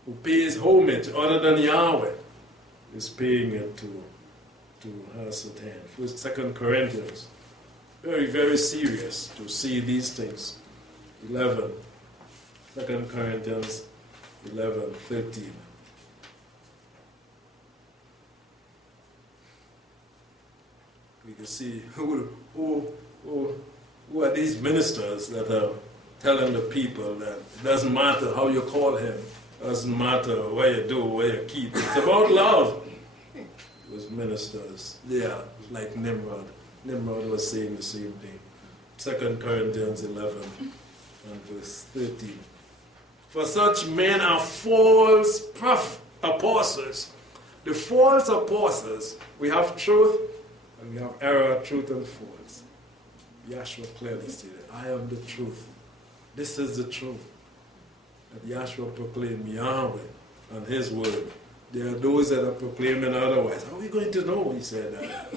who pays homage other than Yahweh, is paying it to Hasatan. First, 2 Corinthians, very, very serious to see these things. 2 Corinthians 11:13. We can see who are these ministers that are telling the people that it doesn't matter how you call him, doesn't matter where you do, where you keep. It's about love. Those ministers, they are like Nimrod. Nimrod was saying the same thing. 2 Corinthians 11 and verse 13. For such men are false apostles. The false apostles, we have truth and we have error, truth and false. Yahshua clearly stated, I am the truth. This is the truth. That Yahshua proclaimed Yahweh and his word. There are those that are proclaiming otherwise. How are we going to know? He said that.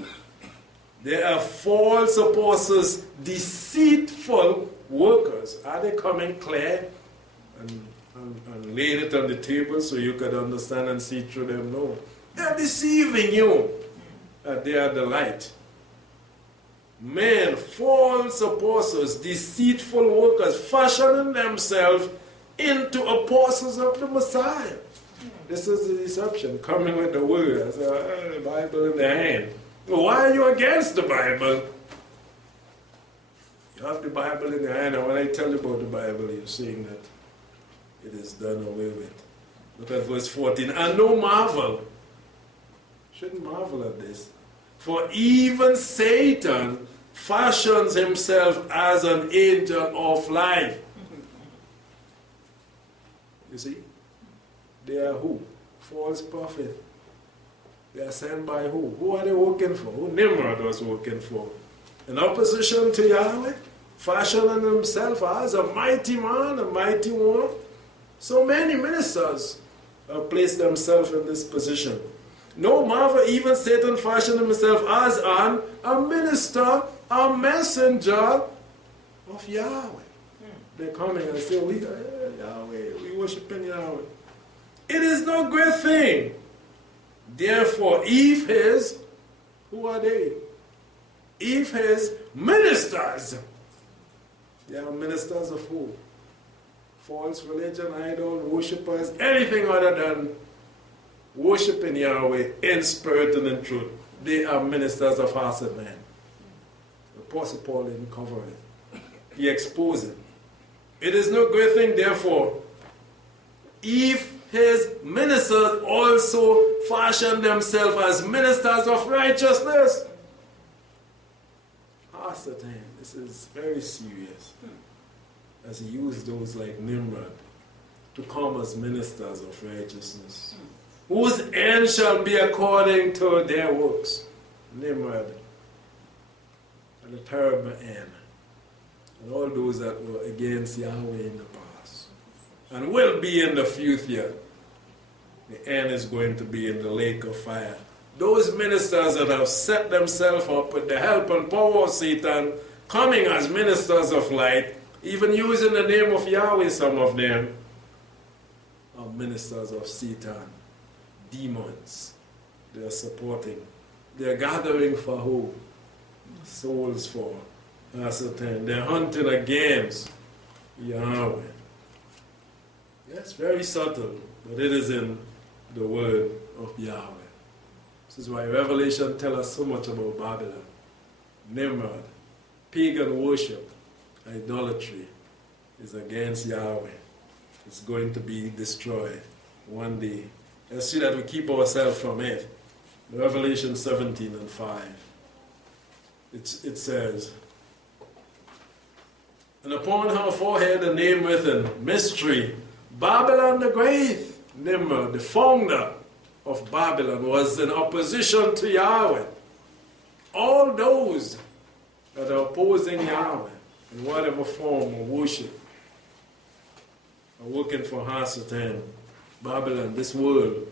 There are false apostles, deceitful workers. Are they coming clear and laying it on the table so you could understand and see through them? No. They're deceiving you. That they are the light. Men, false apostles, deceitful workers, fashioning themselves into apostles of the Messiah. This is the deception, coming with the word, as the Bible in their hand. Well, why are you against the Bible? You have the Bible in your hand, and when I tell you about the Bible, you're saying that it is done away with. Look at verse 14. And no marvel. Shouldn't marvel at this. For even Satan fashions himself as an angel of light. You see? They are who? False prophet. They are sent by who? Who are they working for? Who Nimrod was working for? In opposition to Yahweh, fashioning himself as a mighty man, a mighty one. So many ministers have placed themselves in this position. No marvel, even Satan fashioned himself as a minister, a messenger of Yahweh. They're coming and say, Yahweh, we worship in Yahweh. It is no great thing. Therefore, if his, who are they? If his ministers, they are ministers of who? False religion, idol, worshippers, anything other than worshiping Yahweh in spirit and in truth. They are ministers of Hasatan. The Apostle Paul didn't cover it. He exposed it. It is no great thing, therefore, if his ministers also fashion themselves as ministers of righteousness. Hasatan, this is very serious. As he used those like Nimrod to come as ministers of righteousness, whose end shall be according to their works. Nimrod, and the terrible end, and all those that were against Yahweh in the past, and will be in the future. The end is going to be in the lake of fire. Those ministers that have set themselves up with the help and power of Satan, coming as ministers of light, even using the name of Yahweh, some of them are ministers of Satan. Demons. They are supporting. They are gathering for who? souls for ascertain. They're hunting against Yahweh. Yes, very subtle, but it is in the word of Yahweh. This is why Revelation tells us so much about Babylon. Nimrod, pagan worship, idolatry is against Yahweh. It's going to be destroyed one day. Let's see that we keep ourselves from it. Revelation 17 and 5. It says, and upon her forehead a name written, Mystery, Babylon the Great. Nimrod, the founder of Babylon, was in opposition to Yahweh. All those that are opposing Yahweh in whatever form of worship are working for Hasatan. Babylon, this world,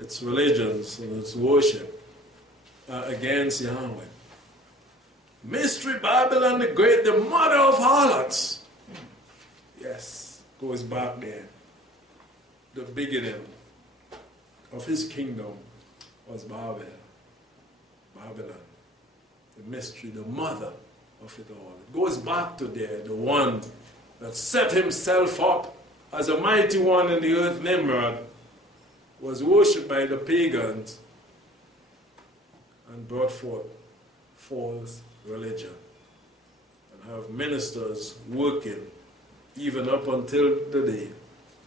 its religions and its worship are against Yahweh. Mystery Babylon the Great, the mother of harlots. Yes, goes back there. The beginning of his kingdom was Babylon. The mystery, the mother of it all. It goes back to there, the one that set himself up as a mighty one in the earth, Nimrod, was worshipped by the pagans and brought forth false religion. And have ministers working even up until the day.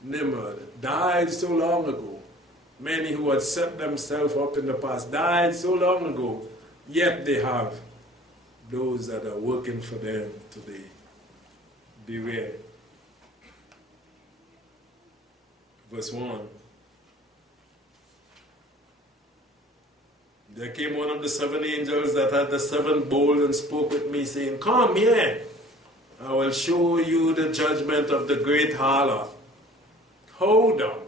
Nimrod died so long ago. Many who had set themselves up in the past died so long ago, yet they have those that are working for them today. Beware. Verse 1. There came one of the 7 angels that had the 7 bowls and spoke with me, saying, Come here, I will show you the judgment of the great harlot. Hold on.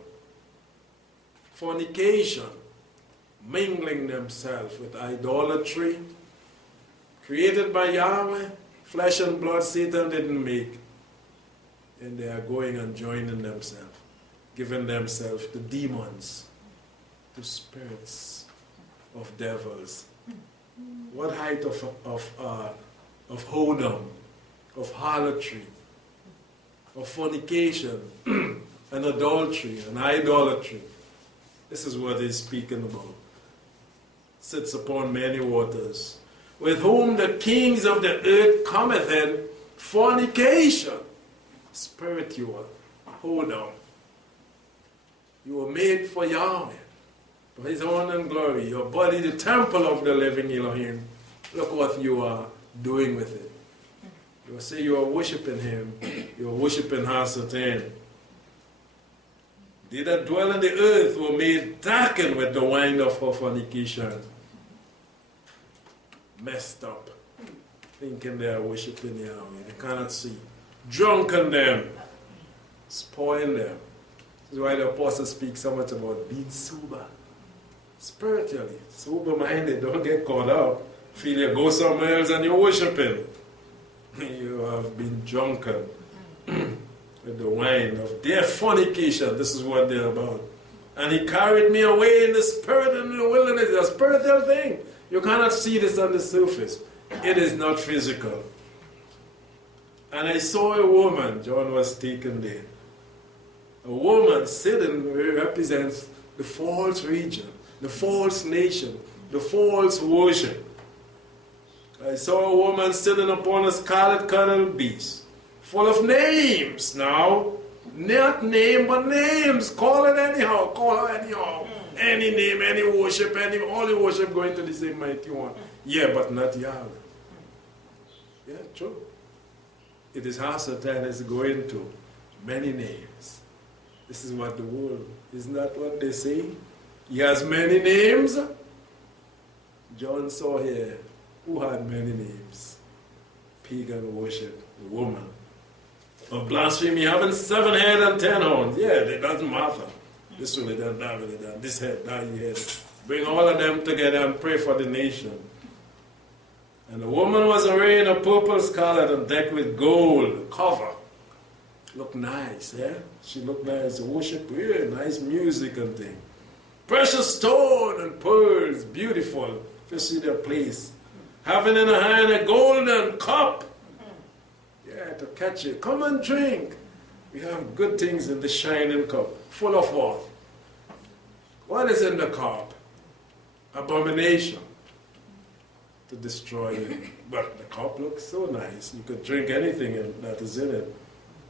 Fornication, mingling themselves with idolatry, created by Yahweh, flesh and blood Satan didn't make. And they are going and joining themselves, giving themselves to demons, to spirits of devils. What height of whoredom, of harlotry, of fornication, and adultery, and idolatry. This is what he's speaking about. Sits upon many waters, with whom the kings of the earth cometh in fornication. Spiritual, whoredom. You were made for Yahweh, for his honor and glory. Your body, the temple of the living Elohim. Look what you are doing with it. You say you are worshiping him. You are worshiping Hasatan. They that dwell in the earth were made darkened with the wine of her fornication. Messed up. Thinking they are worshiping Yahweh. They cannot see. Drunken them. Spoil them. This is why the apostle speaks so much about being sober. Spiritually. Sober-minded. Don't get caught up. Feel you go somewhere else and you're worshiping. You have been drunken with the wine of their fornication. This is what they're about. And he carried me away in the spirit in the wilderness. It's a spiritual thing. You cannot see this on the surface. It is not physical. And I saw a woman. John was taken there. A woman sitting represents the false region, the false nation, the false worship. I saw a woman sitting upon a scarlet-colored beast, full of names now. Not name, but names. Call it anyhow. Call her anyhow. Any name, any worship, all the worship going to the same mighty one. Yeah, but not Yahweh. Yeah, true. It is Hasatan is going to many names. This is what the world, isn't that what they say? He has many names. John saw here who had many names. Pagan worship, the woman. Of blasphemy, having 7 heads and 10 horns. Yeah, it doesn't matter. This one, that one, this head, that head. Bring all of them together and pray for the nation. And the woman was arrayed in a purple scarlet and decked with gold, cover. Looked nice, yeah? She looked nice. Worship, really nice music and thing. Precious stone and pearls, beautiful. If you see their place. having in a hand a golden cup. Yeah, to catch it. Come and drink. We have good things in the shining cup, full of what? What is in the cup? Abomination to destroy you. But the cup looks so nice. You could drink anything that is in it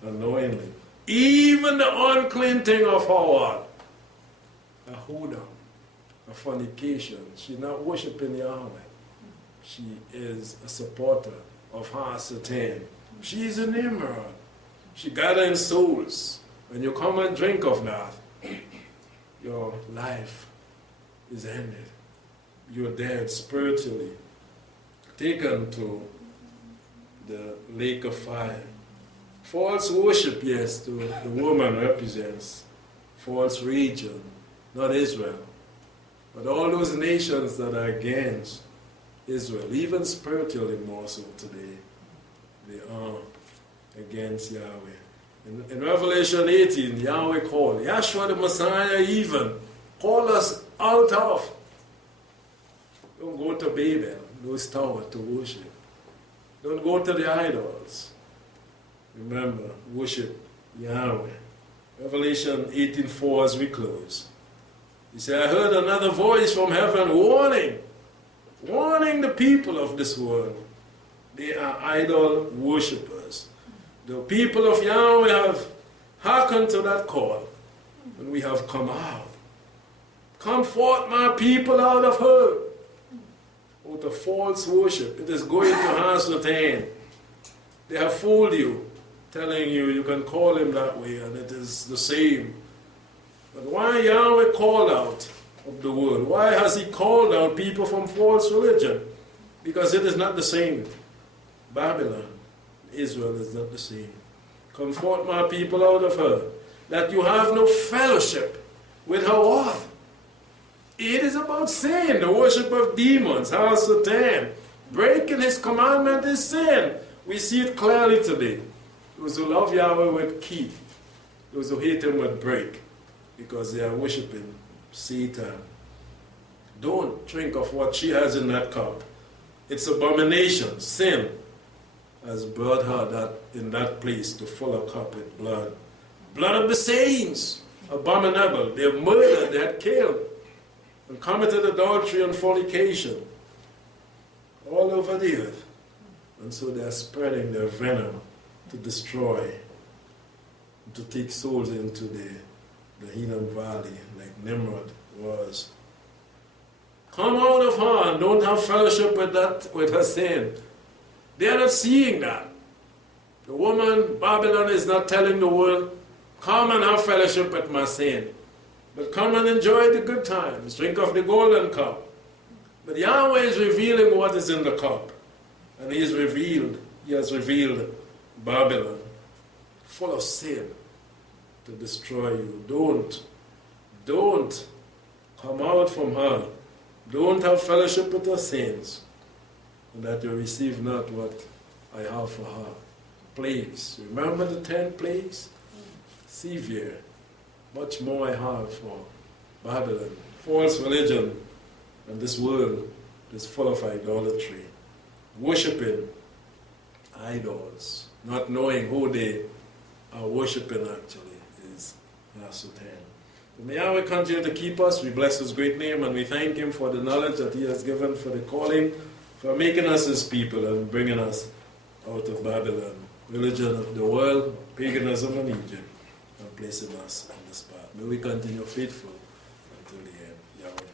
unknowingly. Even the unclean thing of our what? A hoodoo, a fornication. She's not worshiping Yahweh. She is a supporter of Satan. She's an Nimrod. She gathers souls. When you come and drink of that, your life is ended. You're dead spiritually, taken to the lake of fire. False worship, yes, to the woman represents false religion, not Israel, but all those nations that are against Israel, even spiritually more so today, they are against Yahweh. In Revelation 18, Yahweh called, Yahshua the Messiah even, called us out of. Don't go to Babel, those towers to worship. Don't go to the idols. Remember, worship Yahweh. Revelation 18:4 as we close. He said, I heard another voice from heaven warning the people of this world. They are idol worshippers. The people of Yahweh have hearkened to that call, and we have come out. Come forth, my people, out of her. Out of false worship. It is going to Hasatan. They have fooled you, telling you you can call him that way, and it is the same. But why Yahweh called out of the world? Why has he called out people from false religion? Because it is not the same. Babylon, Israel is not the same. Come forth, my people, out of her, that you have no fellowship with her what? It is about sin, the worship of demons, Satan. Breaking his commandment is sin. We see it clearly today. Those who love Yahweh would keep. Those who hate him would break, because they are worshiping Satan. Don't drink of what she has in that cup. It's abomination. Sin has brought her in that place to fill a cup with blood. Blood of the saints. Abominable. They have murdered, they had killed, and committed adultery and fornication all over the earth. And so they are spreading their venom to destroy, to take souls into the Hinnom Valley, like Nimrod was. Come out of her and don't have fellowship with her sin. They are not seeing that. The woman, Babylon, is not telling the world, come and have fellowship with my sin. But come and enjoy the good times. Drink of the golden cup. But Yahweh is revealing what is in the cup. And he has revealed Babylon, full of sin, to destroy you. Don't come out from her. Don't have fellowship with her sins, and that you receive not what I have for her. Plagues. Remember the 10 plagues? Severe. Much more I have for Babylon. False religion, and this world is full of idolatry. Worshipping idols, not knowing who they are worshipping actually is Satan. May Yahweh continue to keep us. We bless his great name, and we thank him for the knowledge that he has given, for the calling, for making us his people and bringing us out of Babylon, religion of the world, paganism in Egypt, and placing us on this path. May we continue faithful until the end. Yahweh.